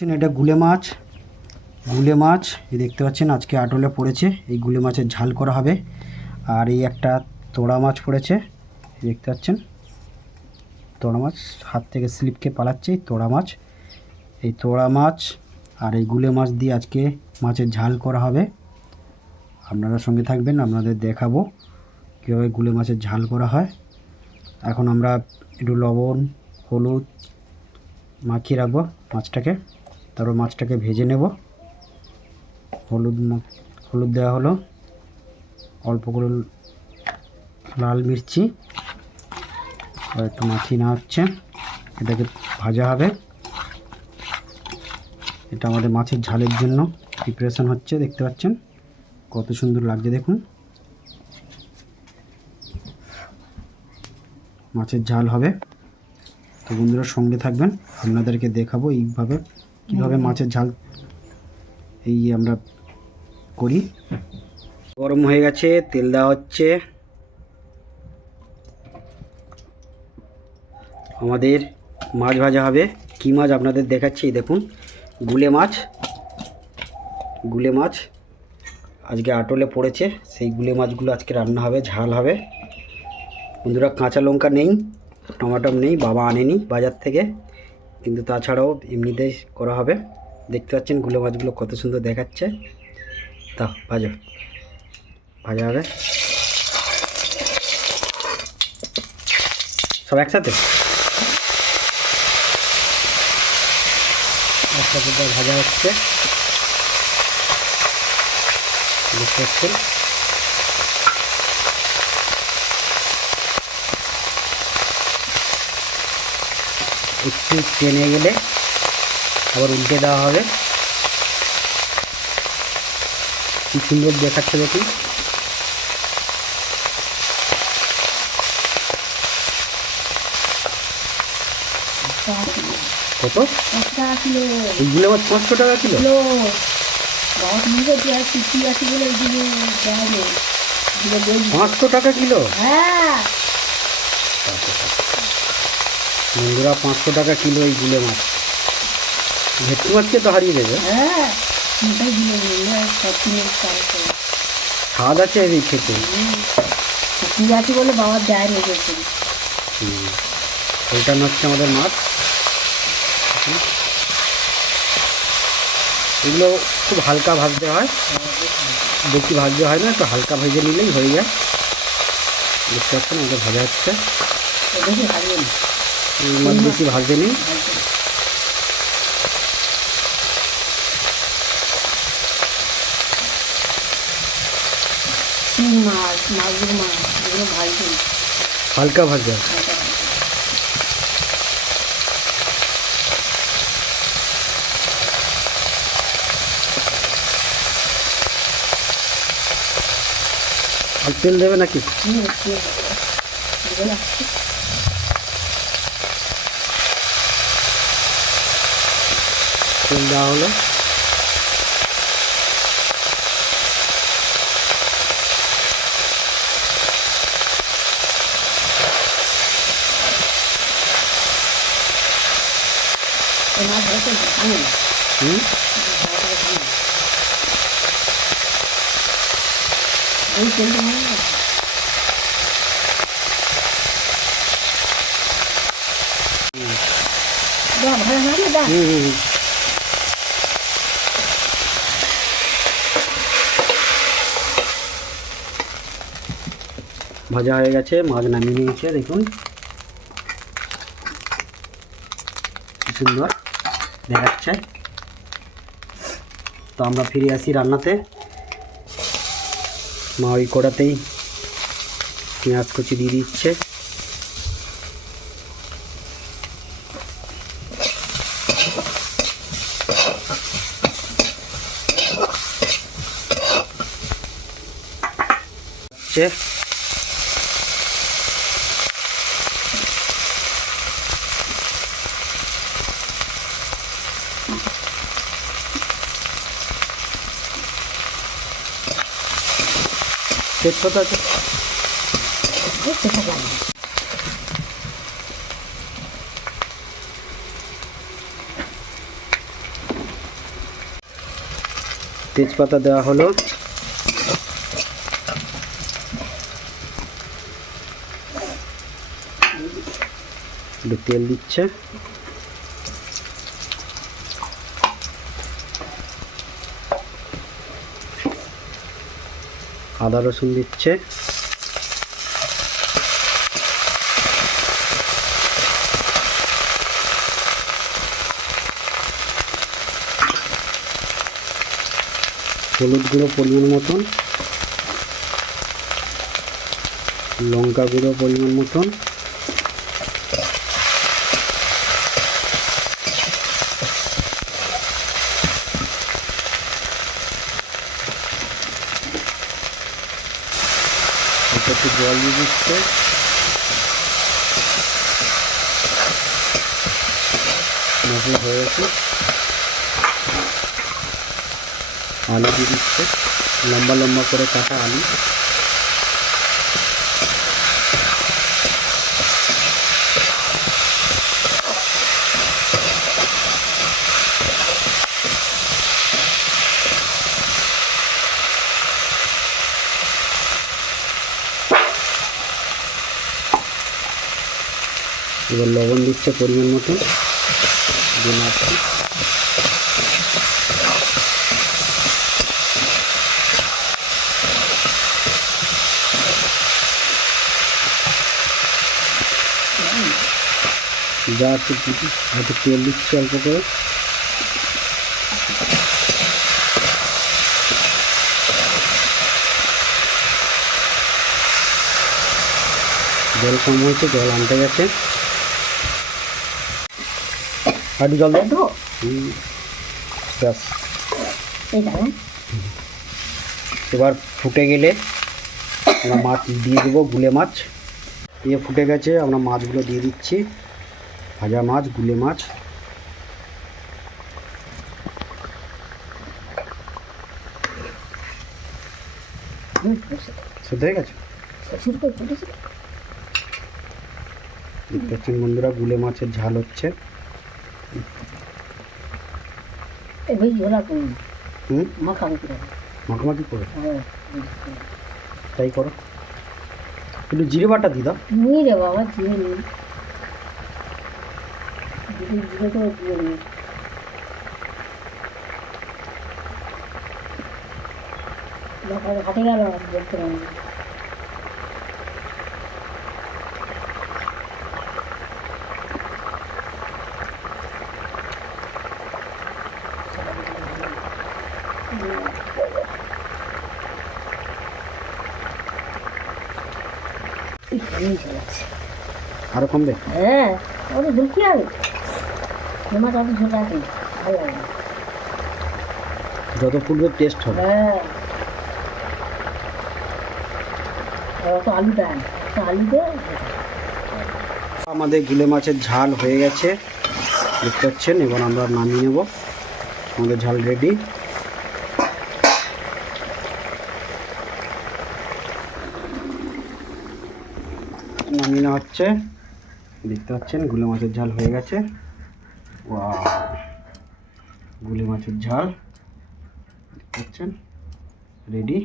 এটা গুলে মাছ গুলে মাছ, এই দেখতে পাচ্ছেন আজকে আটলে পড়েছে, এই গুলে মাছের ঝাল করা হবে, আর এই একটা তোড়া মাছ পড়েছে দেখতে পাচ্ছেন, তোড়া মাছ, হাত থেকে স্লিপকে পালাচ্ছে এই তোড়া মাছ, এই তোড়া মাছ আর এই গুলে মাছ দিয়ে আজকে মাছের ঝাল করা হবে, আপনারা সঙ্গে থাকবেন, আপনাদের দেখাবো কীভাবে গুলে মাছের ঝাল করা হয়, এখন আমরা একটু লবণ, হলুদ মাখিয়ে রাখব মাছটাকে। তারপর মাছটাকে ভেজে নেব। হলুদ হলুদ দেওয়া হলো। অল্প করে লাল মির্চি। আর একটু মাখিয়ে নেওয়া হচ্ছে। এটাকে ভাজা হবে। এটা আমাদের মাছের ঝালের জন্য প্রিপারেশন হচ্ছে, দেখতে পাচ্ছেন? কত সুন্দর লাগছে, দেখুন। মাছের ঝাল হবে। তো বন্ধুরা সঙ্গে থাকবেন। আপনাদেরকে দেখাবো এইভাবে কীভাবে মাছের ঝাল এই আমরা করি। গরম হয়ে গেছে তেল দেওয়া হচ্ছে। আমাদের মাছ ভাজা হবে। কী মাছ আপনাদের দেখাচ্ছি দেখুন গুলে মাছ। গুলে মাছ আজকে আটলে পড়েছে সেই গুলে মাছগুলো আজকে রান্না হবে ঝাল হবে। বন্ধুরা কাঁচা লঙ্কা নেই টমাটো নেই বাবা আনেনি বাজার থেকে। কিন্তু তাছাড়াও এমনিতেই করা হবে। দেখতে পাচ্ছেনগুলো মাছগুলো কত সুন্দর দেখাচ্ছে। তা, ভাজা। ভাজা হবে। সব একসাথে? একসাথে ভাজা হচ্ছে। দেখতে পাচ্ছেন। একটু টেনে গেলে আবার উল্টে দেওয়া হবে। কি সুন্দর দেখাচ্ছে দেখুন। কত? এইগুলো আবার পাঁচশো টাকা কিলো? পাঁচশো টাকা কিলো? হ্যাঁ। বন্ধুরা পাঁচশো টাকা কিলো এই গুলে মাছ। ভেটকি মাছকে তো হারিয়ে দেবে হ্যাঁ স্বাদ আছে এই খেতে। আছে বলে বাবা দেয় নি বলছে হুম। ওইটা হচ্ছে আমাদের মাছ। এগুলো খুব হালকা ভাজতে হয়। বেশি ভাজতে হয় না একটু হালকা ভেজে নিলেই হয়ে যায়। দেখতে পাচ্ছেন আমাদের ভাজা হচ্ছে। বেশি হারিয়ে নি এই মাছ বেশি ভাজতে নেই শিং মাছ মাগুর মাছ এগুলো ভাজবে হালকা ভাজা আর তেল দেবে নাকি তেল দেওয়া হলো মাছ ধরতে ভাঙে না হুম ওই তেলটা ভাঙে না দা ভালো ভালো দা হুম হুম হুম। ভাজা হয়ে গেছে, মাছ নামিয়ে নিয়েছে, দেখুন। সুন্দর দেখাচ্ছে। তো আমরা ফিরে আসি রান্নাতে। মা ওই কড়াতেই পেঁয়াজ কুচি দিয়ে দিচ্ছে। হচ্ছে তেজপাতা দেওয়া হলো। তেল দিচ্ছে। আদা রসুন দিচ্ছে। হলুদ গুঁড়ো পরিমাণ মতন। লঙ্কা গুঁড়ো পরিমাণ মতন। একটু জল দিয়ে দিচ্ছে। মশলা হয়ে গেছে। আলু দিয়ে দিচ্ছে। লম্বা লম্বা করে কাটা আলু। এবার লবণ দিচ্ছে পরিমাণ মতো। যা একটু হয়তো তেল দিচ্ছি অল্প করে। জল কম হয়েছে, জল আনতে গেছে। আর জল দেন দেবো হুম, ব্যাস। এবার ফুটে গেলে আমরা মাছ দিয়ে দেবো গুলে মাছ। দিয়ে ফুটে গেছে আমরা মাছগুলো দিয়ে দিচ্ছি। ভাজা মাছ গুলে মাছ। হয়ে গেছে। দেখতে পাচ্ছেন বন্ধুরা গুলে মাছের ঝাল হচ্ছে। এই বেশ ঝোলা করি হুম মাখা মাখি করে মাখামাখি করে হ্যাঁ তাই করো একটু জিরে বাটা দিই দাও নিয়ে রে বাবা দিয়ে নি দিদি জিরে করে দিয়ে নি হাতে গেল বলতে পারি আরও কমবে? হ্যাঁ হবে তোমার অত ঝোল আছে ভালো লাগে। যত ফুলবে টেস্ট হবে। হ্যাঁ। আর আলু দেন আলু দে আমাদের গুলে মাছের ঝাল হয়ে গেছে। দেখতে পাচ্ছেন এবার আমরা নামিয়ে নেব। আমাদের ঝাল রেডি নামিয়ে নেওয়া হচ্ছে। দেখতে পাচ্ছেন, গুলে মাছের ঝাল হয়ে গেছে। ওয়া গুলে মাছের ঝাল। দেখতে পাচ্ছেন? রেডি